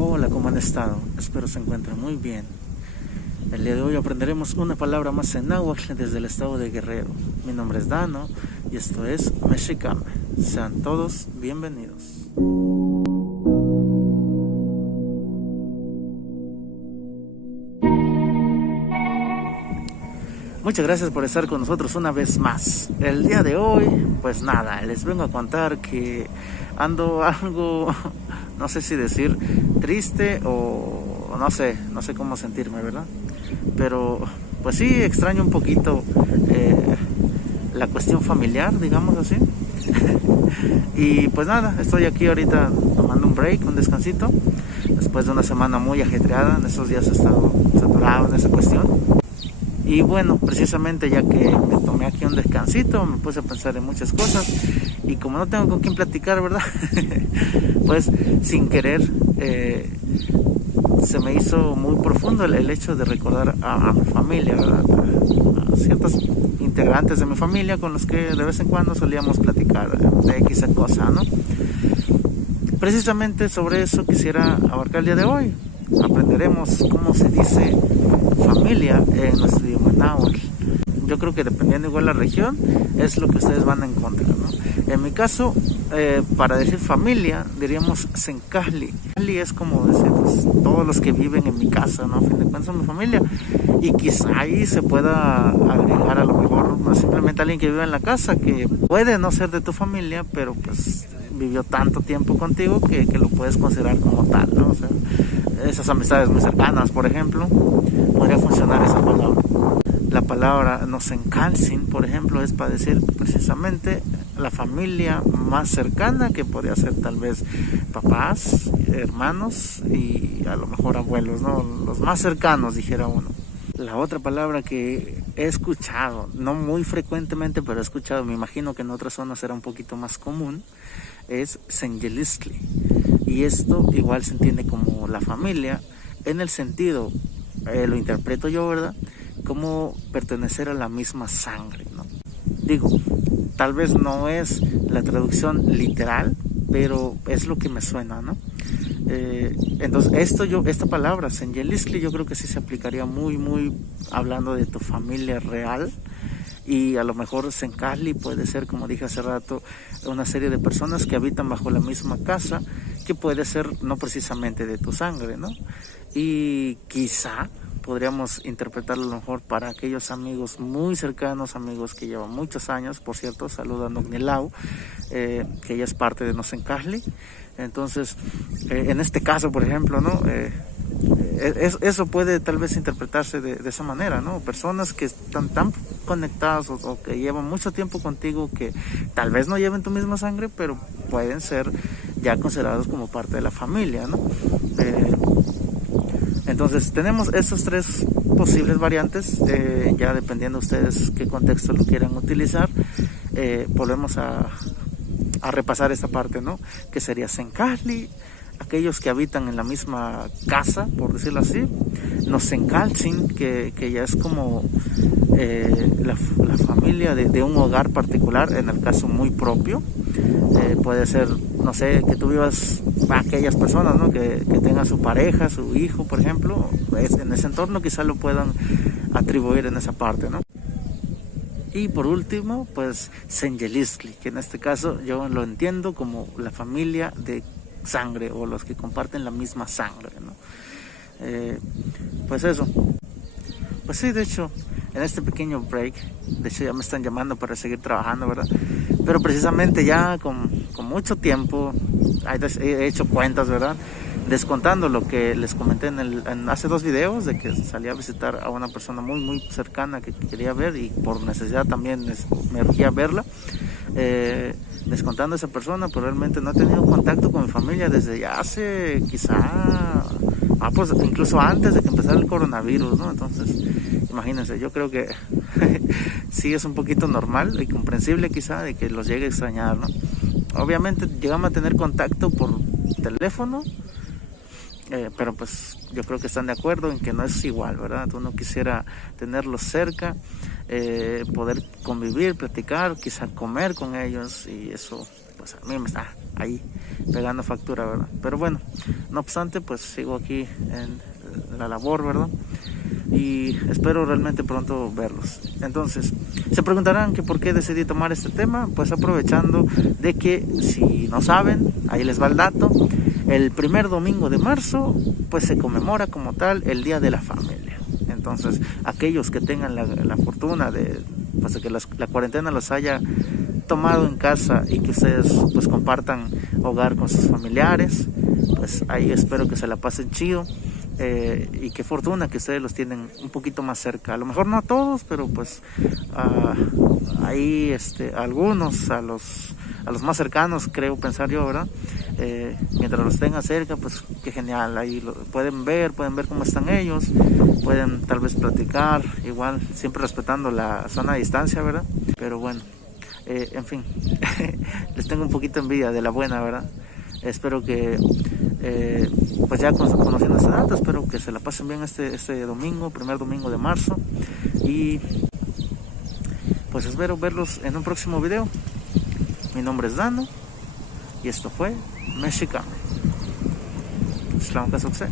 Hola, ¿cómo han estado? Espero se encuentren muy bien. El día de hoy aprenderemos una palabra más en náhuatl desde el estado de Guerrero. Mi nombre es Dano y esto es Mexicame. Sean todos bienvenidos. Muchas gracias por estar con nosotros una vez más. El día de hoy, pues nada, les vengo a contar que ando algo, no sé si decir triste o no sé cómo sentirme, ¿verdad? Pero pues sí, extraño un poquito la cuestión familiar, digamos así. Y pues nada, estoy aquí ahorita tomando un break, un descansito, después de una semana muy ajetreada. En esos días he estado saturado en esa cuestión. Y bueno, precisamente ya que me tomé aquí un descansito, me puse a pensar en muchas cosas y como no tengo con quién platicar, ¿verdad? Pues sin querer se me hizo muy profundo el hecho de recordar a mi familia, ¿verdad? A ciertos integrantes de mi familia con los que de vez en cuando solíamos platicar de X cosa, ¿no? Precisamente sobre eso quisiera abarcar el día de hoy. Aprenderemos cómo se dice familia en nuestro idioma náhuatl. Yo creo que dependiendo igual la región es lo que ustedes van a encontrar, ¿no? En mi caso, para decir familia diríamos sencahli. Sencahli es como decir pues, todos los que viven en mi casa, ¿no? A fin de cuentas son mi familia. Y quizá ahí se pueda agregar a lo mejor simplemente alguien que vive en la casa, que puede no ser de tu familia, pero pues vivió tanto tiempo contigo que lo puedes considerar como tal, ¿no? O sea, esas amistades muy cercanas, por ejemplo, podría funcionar esa palabra. La palabra nosencalcin, por ejemplo, es para decir precisamente la familia más cercana, que podría ser tal vez papás, hermanos y a lo mejor abuelos, ¿no? Los más cercanos, dijera uno. La otra palabra que he escuchado, no muy frecuentemente, pero he escuchado, me imagino que en otras zonas será un poquito más común, es senyelistli. Y esto igual se entiende como la familia, en el sentido, lo interpreto yo, ¿verdad? Como pertenecer a la misma sangre, ¿no? Digo, tal vez no es la traducción literal, pero es lo que me suena, ¿no? Entonces esta palabra, senyelistli, yo creo que sí se aplicaría muy hablando de tu familia real. Y a lo mejor sencahli puede ser, como dije hace rato, una serie de personas que habitan bajo la misma casa, que puede ser no precisamente de tu sangre, ¿no? Y quizá podríamos interpretarlo a lo mejor para aquellos amigos muy cercanos, amigos que llevan muchos años. Por cierto, saludo a Nognilau, que ella es parte de Nosencahli. Entonces, en este caso, por ejemplo, ¿no? Eso puede tal vez interpretarse de esa manera, ¿no? Personas que están tan conectadas o que llevan mucho tiempo contigo, que tal vez no lleven tu misma sangre, pero pueden ser ya considerados como parte de la familia, ¿no? Entonces tenemos esas tres posibles variantes, ya dependiendo de ustedes qué contexto lo quieran utilizar. Volvemos a repasar esta parte, ¿no? Que sería sencahli, aquellos que habitan en la misma casa, por decirlo así. Nosencalcin, que ya es como la familia de un hogar particular, en el caso muy propio. Puede ser, no sé, que tú vivas aquellas personas, ¿no? que tengan su pareja, su hijo, por ejemplo. En ese entorno quizás lo puedan atribuir en esa parte, ¿no? Y por último, pues senyelistli, que en este caso yo lo entiendo como la familia de sangre o los que comparten la misma sangre, ¿no? Pues eso. Pues sí, de hecho, en este pequeño break, de hecho ya me están llamando para seguir trabajando, ¿verdad? Pero precisamente ya con mucho tiempo, he hecho cuentas, ¿verdad? Descontando lo que les comenté en hace 2 videos, de que salí a visitar a una persona muy cercana que quería ver y por necesidad también me urgía verla. Descontando a esa persona, pero realmente no he tenido contacto con mi familia desde ya hace quizá, pues incluso antes de que empezara el coronavirus, ¿no? Entonces, imagínense, yo creo que sí es un poquito normal y comprensible quizá de que los llegue a extrañar, ¿no? Obviamente llegamos a tener contacto por teléfono pero pues yo creo que están de acuerdo en que no es igual, ¿verdad? Uno quisiera tenerlos cerca, poder convivir, platicar, quizá comer con ellos, y eso pues a mí me está ahí pegando factura, ¿verdad? Pero bueno, no obstante, pues sigo aquí en la labor, ¿verdad? Y espero realmente pronto verlos. Entonces, se preguntarán que por qué decidí tomar este tema. Pues aprovechando de que, si no saben, ahí les va el dato: el primer domingo de marzo pues se conmemora como tal el Día de la Familia. Entonces, aquellos que tengan la fortuna de, pues, de que la cuarentena los haya tomado en casa y que ustedes pues compartan hogar con sus familiares, pues ahí espero que se la pasen chido. Y qué fortuna que ustedes los tienen un poquito más cerca, a lo mejor no a todos, pero pues ahí algunos, a los más cercanos, creo pensar yo, ¿verdad? Mientras los tengan cerca, pues qué genial, ahí pueden ver cómo están ellos, pueden tal vez platicar, igual siempre respetando la sana distancia, ¿verdad? Pero bueno, en fin, les tengo un poquito envidia de la buena, ¿verdad? Espero que pues ya conociendo esta data, espero que se la pasen bien este domingo, primer domingo de marzo, y pues espero verlos en un próximo video. Mi nombre es Dano y esto fue Mexicano. Shalom Kasokse.